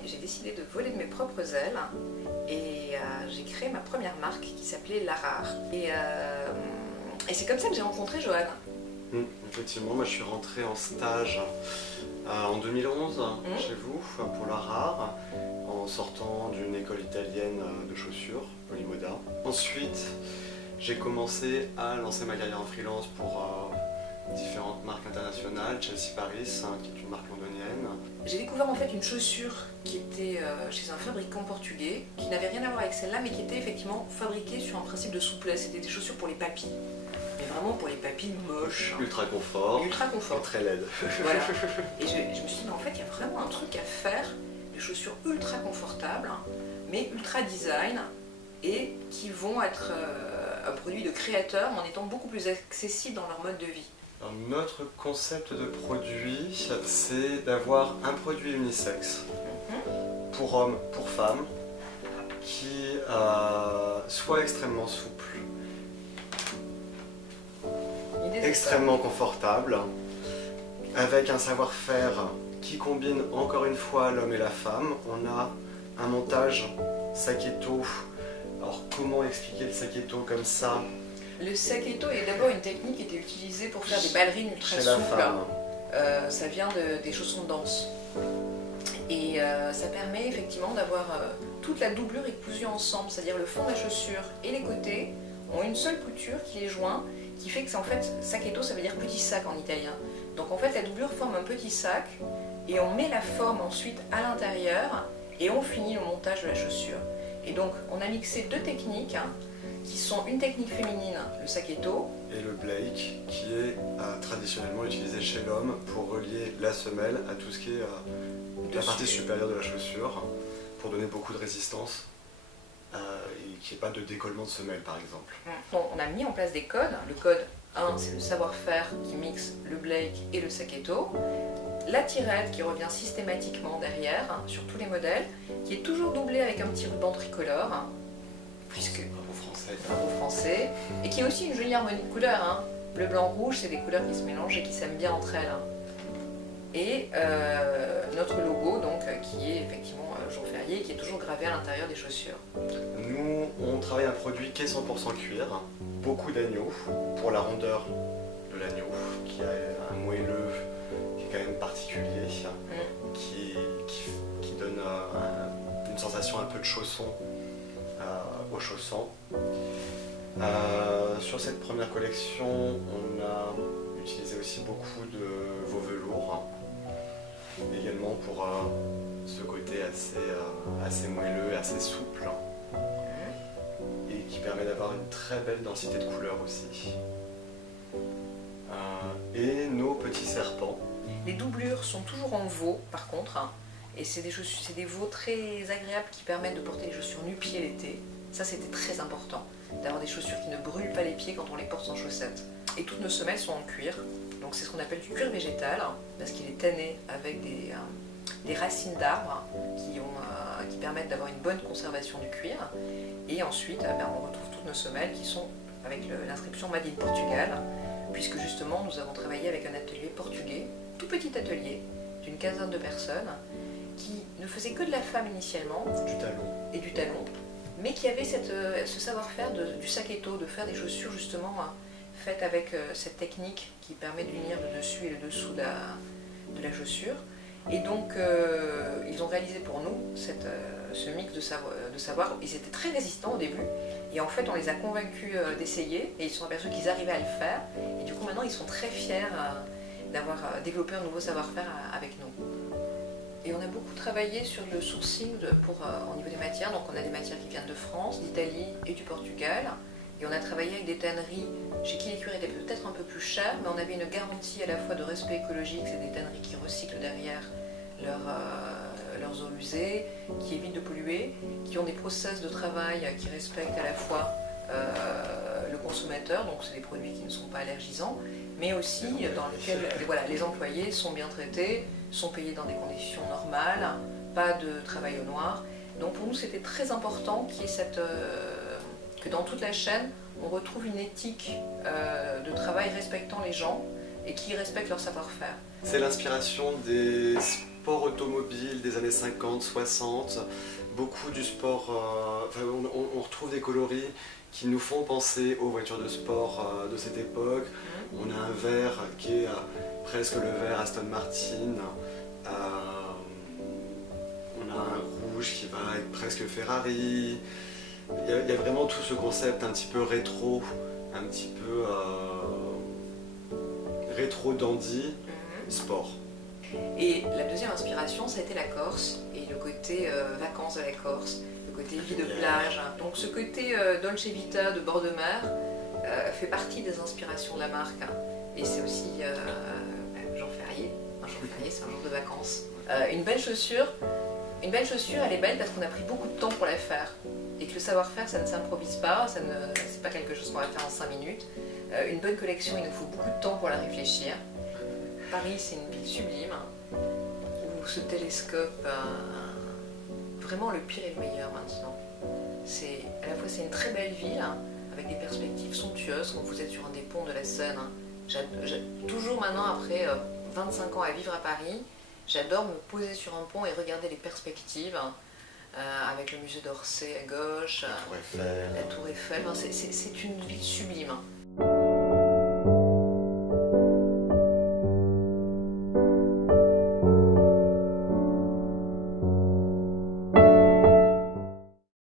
donné, j'ai décidé de voler de mes propres ailes et j'ai créé ma première marque qui s'appelait Larare. Et c'est comme ça que j'ai rencontré Johan. Effectivement, moi je suis rentré en stage en 2011 chez vous pour Larare, en sortant d'une école italienne de chaussures, Polimoda. Ensuite, j'ai commencé à lancer ma carrière en freelance pour différentes marques internationales, Chelsea Paris, qui est une marque londonienne. J'ai découvert en fait une chaussure qui était chez un fabricant portugais, qui n'avait rien à voir avec celle-là, mais qui était effectivement fabriquée sur un principe de souplesse. C'était des chaussures pour les papys. Mais vraiment pour les papys moches. Ultra confort. Ultra confort. Et très laide. Voilà. Et je me suis dit, mais en fait, il y a vraiment un truc à faire. Des chaussures ultra confortables, mais ultra design, et qui vont être un produit de créateur en étant beaucoup plus accessibles dans leur mode de vie. Alors, notre concept de produit, c'est d'avoir un produit unisexe pour hommes, pour femmes, qui soit extrêmement souple, extrêmement confortable, avec un savoir-faire qui combine encore une fois l'homme et la femme. On a un montage saketo. Alors comment expliquer le saketo comme ça? Le saketo est d'abord une technique qui était utilisée pour faire des ballerines ultra souples. Ça vient des chaussons de danse. Et ça permet effectivement d'avoir toute la doublure est cousue ensemble, c'est-à-dire le fond de la chaussure et les côtés ont une seule couture qui les joint, qui fait que c'est en fait, saketo ça veut dire petit sac en italien. Donc en fait la doublure forme un petit sac et on met la forme ensuite à l'intérieur et on finit le montage de la chaussure. Et donc on a mixé deux techniques qui sont une technique féminine, le saketo, et le Blake, qui est traditionnellement utilisé chez l'homme pour relier la semelle à tout ce qui est la partie supérieure de la chaussure, pour donner beaucoup de résistance et qu'il n'y ait pas de décollement de semelle par exemple. Bon, on a mis en place des codes. Le code 1, c'est le savoir-faire qui mixe le Blake et le saketo. La tirette qui revient systématiquement derrière sur tous les modèles, qui est toujours doublée avec un petit ruban tricolore, puisque bravo français, et qui est aussi une jolie harmonie de couleurs. Bleu, blanc, rouge, c'est des couleurs qui se mélangent et qui s'aiment bien entre elles. Et notre logo, donc, qui est effectivement jour férié, qui est toujours gravé à l'intérieur des chaussures. Nous, on travaille un produit qui est 100% cuir, beaucoup d'agneau pour la rondeur de l'agneau, qui a un moelleux qui est quand même particulier, qui donne une sensation un peu de chausson aux chaussons. Sur cette première collection, on a utilisé aussi beaucoup de veau velours, également pour ce côté assez moelleux, assez souple, et qui permet d'avoir une très belle densité de couleurs aussi. Et nos petits serpents. Les doublures sont toujours en veau par contre, et c'est des veaux très agréables qui permettent de porter les chaussures nu-pieds l'été. Ça c'était très important, d'avoir des chaussures qui ne brûlent pas les pieds quand on les porte sans chaussettes. Et toutes nos semelles sont en cuir, donc c'est ce qu'on appelle du cuir végétal, parce qu'il est tanné avec des racines d'arbres qui permettent d'avoir une bonne conservation du cuir. Et ensuite, on retrouve toutes nos semelles qui sont avec l'inscription Made in Portugal, puisque justement nous avons travaillé avec un atelier portugais, tout petit atelier d'une quinzaine de personnes, qui ne faisait que de la femme initialement, du talon, mais qui avait ce savoir-faire du saketo, de faire des chaussures justement faites avec cette technique qui permet d'unir le dessus et le dessous de la chaussure. Et donc ils ont réalisé pour nous ce mix de savoir. Ils étaient très résistants au début, et en fait on les a convaincus d'essayer, et ils se sont aperçus qu'ils arrivaient à le faire, et du coup maintenant ils sont très fiers d'avoir développé un nouveau savoir-faire avec nous. Et on a beaucoup travaillé sur le sourcing au niveau des matières. Donc on a des matières qui viennent de France, d'Italie et du Portugal. Et on a travaillé avec des tanneries chez qui les cuirs étaient peut-être un peu plus chers, mais on avait une garantie à la fois de respect écologique, c'est des tanneries qui recyclent derrière leurs eaux usées, qui évitent de polluer, qui ont des process de travail qui respectent à la fois le consommateur, donc c'est des produits qui ne sont pas allergisants, mais aussi dans lesquels les employés sont bien traités, sont payés dans des conditions normales, pas de travail au noir. Donc pour nous c'était très important qu'il y ait que dans toute la chaîne on retrouve une éthique de travail respectant les gens et qui respectent leur savoir-faire. C'est l'inspiration des sports automobiles ville des années 50, 60, beaucoup du sport, on retrouve des coloris qui nous font penser aux voitures de sport de cette époque. On a un vert qui est presque le vert Aston Martin, on a un rouge qui va être presque Ferrari. Il y a vraiment tout ce concept un petit peu rétro, un petit peu rétro dandy, sport. Et la deuxième inspiration, ça a été la Corse et le côté vacances de la Corse, le côté vie de plage. Donc ce côté Dolce Vita de bord de mer fait partie des inspirations de la marque. Et c'est aussi jour férié. Un jour férié, c'est un jour de vacances. Une belle chaussure, elle est belle parce qu'on a pris beaucoup de temps pour la faire. Et que le savoir-faire, ça ne s'improvise pas, c'est pas quelque chose qu'on va faire en 5 minutes. Une bonne collection, il nous faut beaucoup de temps pour la réfléchir. Paris, c'est une ville sublime, où ce télescope, vraiment le pire et le meilleur maintenant. À la fois c'est une très belle ville, avec des perspectives somptueuses quand vous êtes sur un des ponts de la Seine. Toujours maintenant, après 25 ans à vivre à Paris, j'adore me poser sur un pont et regarder les perspectives, avec le musée d'Orsay à gauche, la Tour Eiffel. C'est une ville sublime.